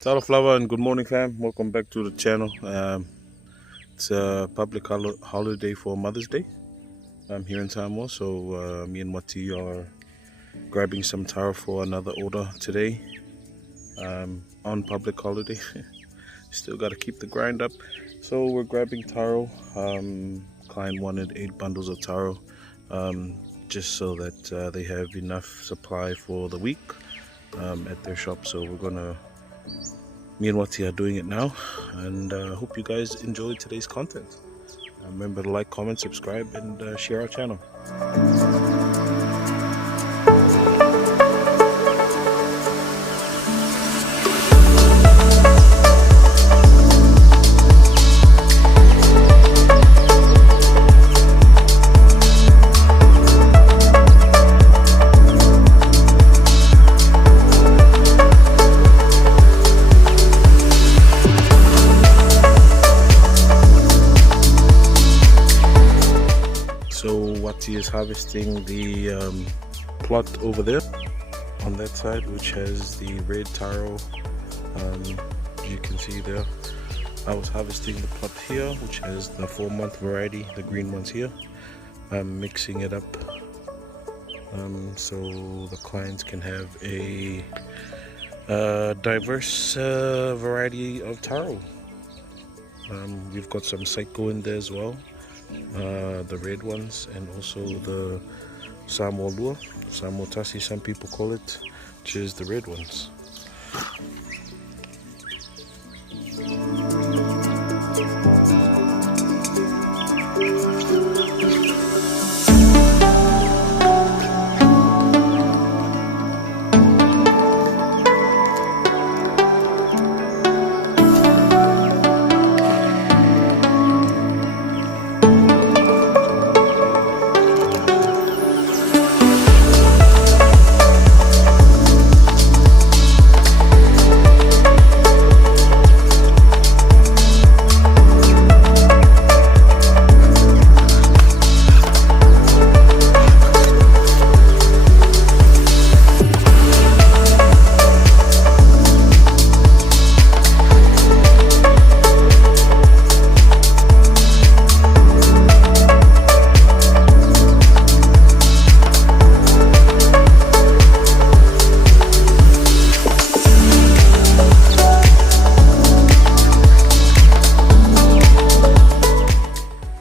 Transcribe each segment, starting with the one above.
Taro Flower and good morning fam, welcome back to the channel. It's a public holiday for Mother's Day. I'm here in Samoa, so me and Mati are grabbing some taro for another order today on public holiday. Still got to keep the grind up, so we're grabbing taro. Client wanted 8 bundles of taro just so that they have enough supply for the week at their shop. So me and Wati are doing it now, and hope you guys enjoyed today's content. Remember to like, comment, subscribe, and share our channel. So Wati is harvesting the plot over there on that side, which has the red taro. You can see there. I was harvesting the plot here, which has the 4-month variety, the green ones here. I'm mixing it up so the clients can have a diverse variety of taro. We've got some Psycho in there as well. The red ones, and also the Samoa, Samotasi some people call it, which is the red ones.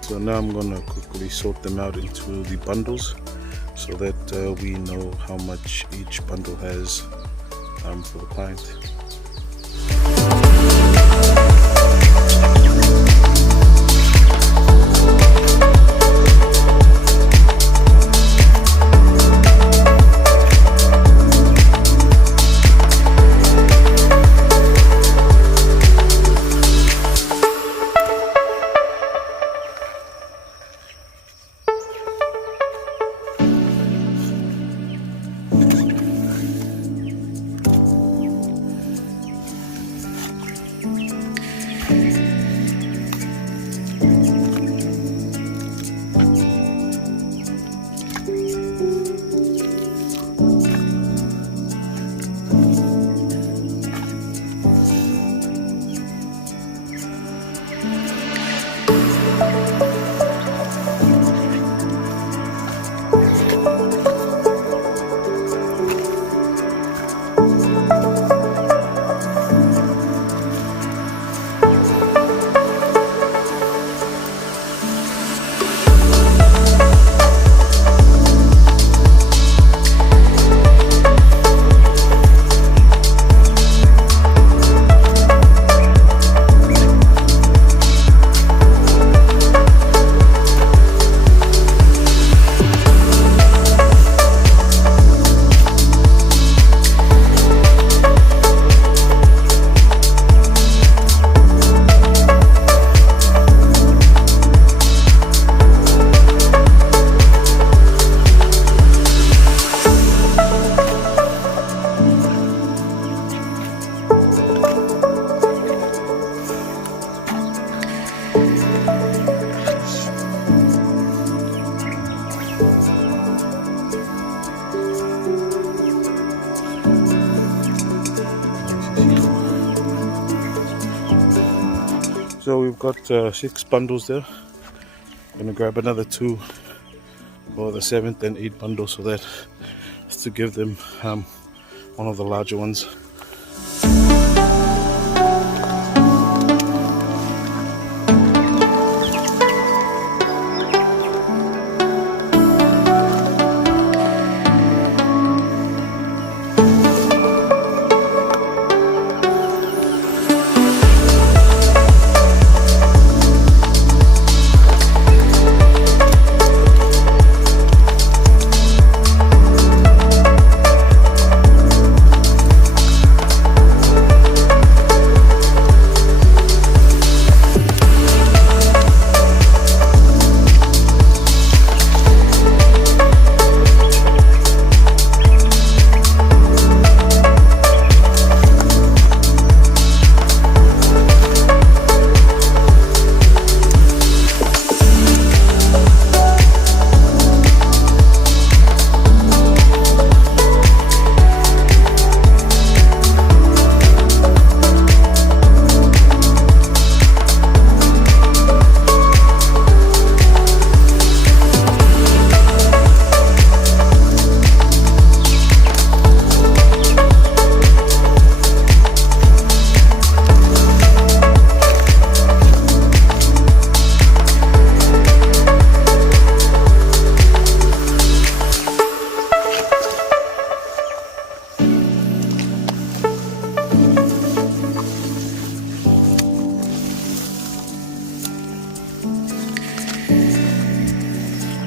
So now I'm gonna quickly sort them out into the bundles so that we know how much each bundle has for the client. So we've got 6 bundles there. I'm gonna grab another 2 for the 7th and 8th bundle, so that is to give them one of the larger ones.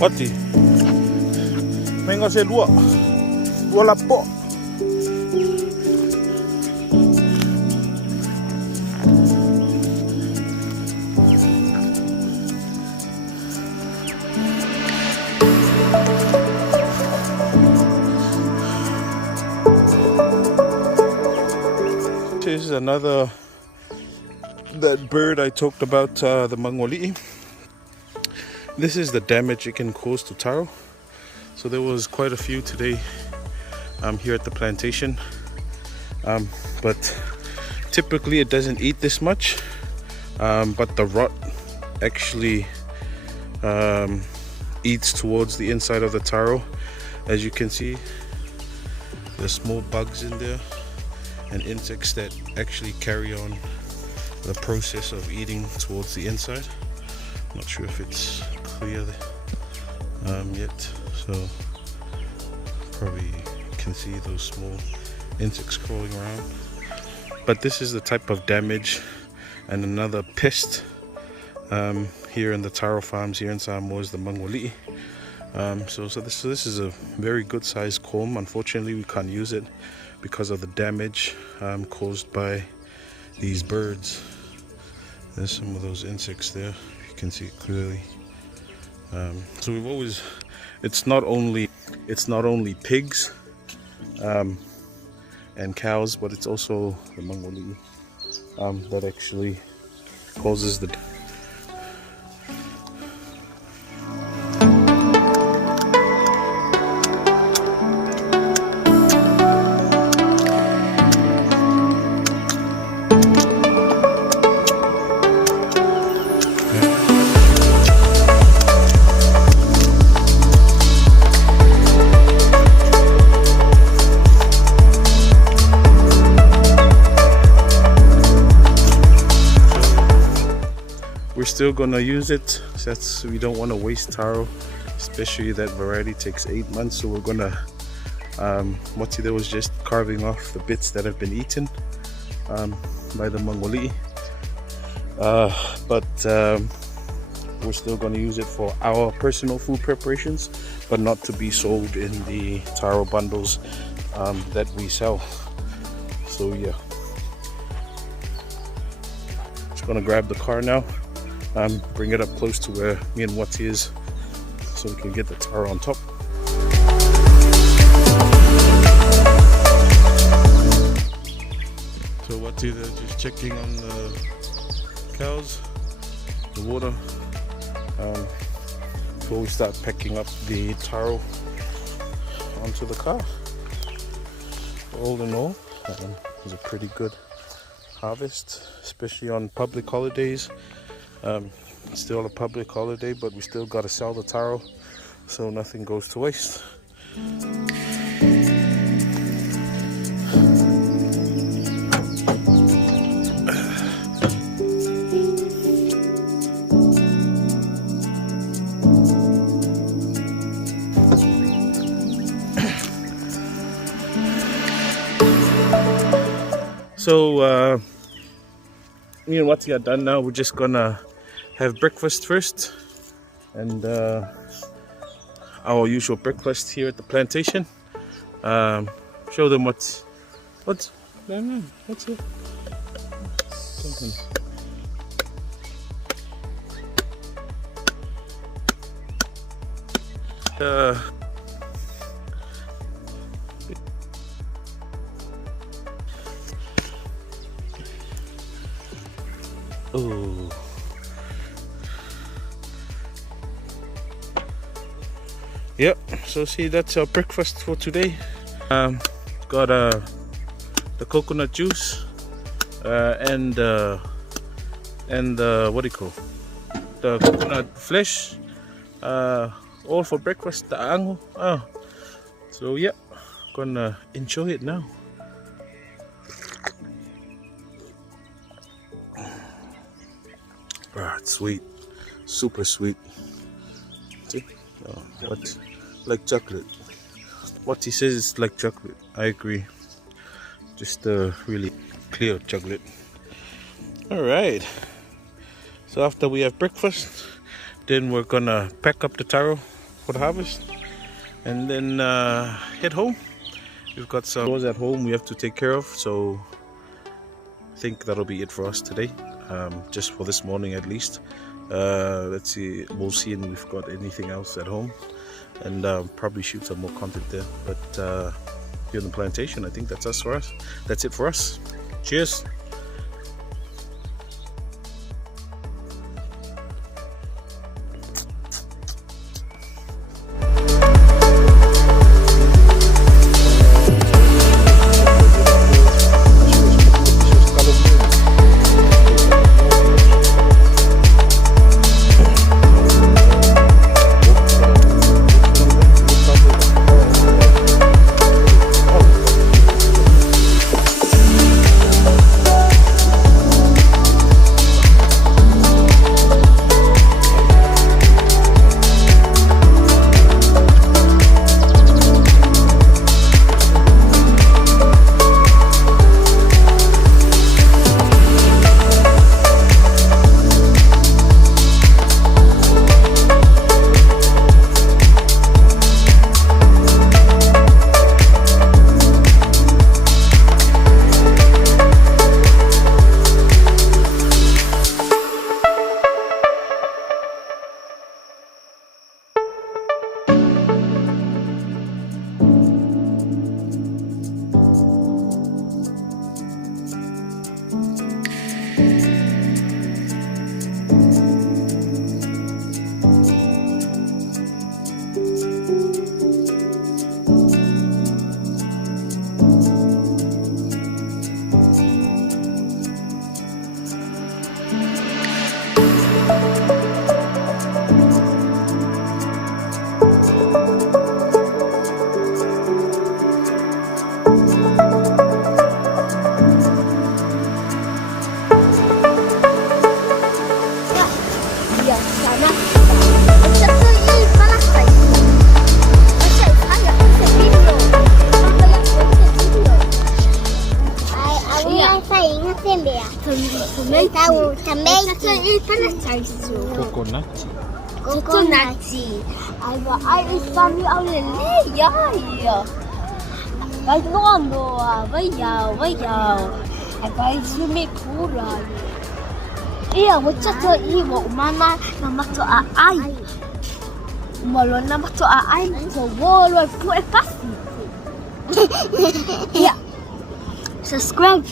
Uati, venga se lua la po. This is another, that bird I talked about, the Manualii. This is the damage it can cause to taro. So there was quite a few today here at the plantation, but typically it doesn't eat this much, but the rot actually eats towards the inside of the taro. As you can see, there's small bugs in there and insects that actually carry on the process of eating towards the inside. Not sure if it's clear yet, so probably can see those small insects crawling around. But this is the type of damage. And another pest here in the taro farms here in Samoa is the Manualii. So this is a very good sized comb. Unfortunately we can't use it because of the damage caused by these birds. There's some of those insects there, you can see it clearly. So we've always, it's not only pigs and cows, but it's also the Manualii that actually causes the We're still gonna use it. That's, we don't want to waste taro, especially that variety takes 8 months. So we're gonna Moti there was just carving off the bits that have been eaten by the Manualii, but we're still gonna use it for our personal food preparations, but not to be sold in the taro bundles that we sell. So yeah, just gonna grab the car now. Bring it up close to where me and Uati is, so we can get the taro on top. So Uati, they're just checking on the cows, the water, before we start packing up the taro onto the car. All in all, it was a pretty good harvest, especially on public holidays. It's still a public holiday, but we still got to sell the taro so nothing goes to waste. So me and Uati are done now. We're just gonna have breakfast first, and our usual breakfast here at the plantation. Show them what's here. Oh. Yep, so see, that's our breakfast for today. Got the coconut juice and what do you call the coconut flesh, all for breakfast. The ango. So yeah, gonna enjoy it now. It's sweet, super sweet. See? What? Like chocolate. What he says is like chocolate. I agree. Just really clear chocolate. Alright. So after we have breakfast, then we're gonna pack up the taro for the harvest and then head home. We've got some chores at home we have to take care of, so I think that'll be it for us today. Just for this morning at least. Let's see, we'll see if we've got anything else at home, and probably shoot some more content there. But here in the plantation, I think that's us for us. That's it for us. Cheers. Kokonati. Ai Islami au le ya ya. Ai no vai yao. Ai vai sume pura. Ia mo chato I mo mana na mato a ai. Malo na mato a ai so wolo pu e pasi. Ia. Subscribe.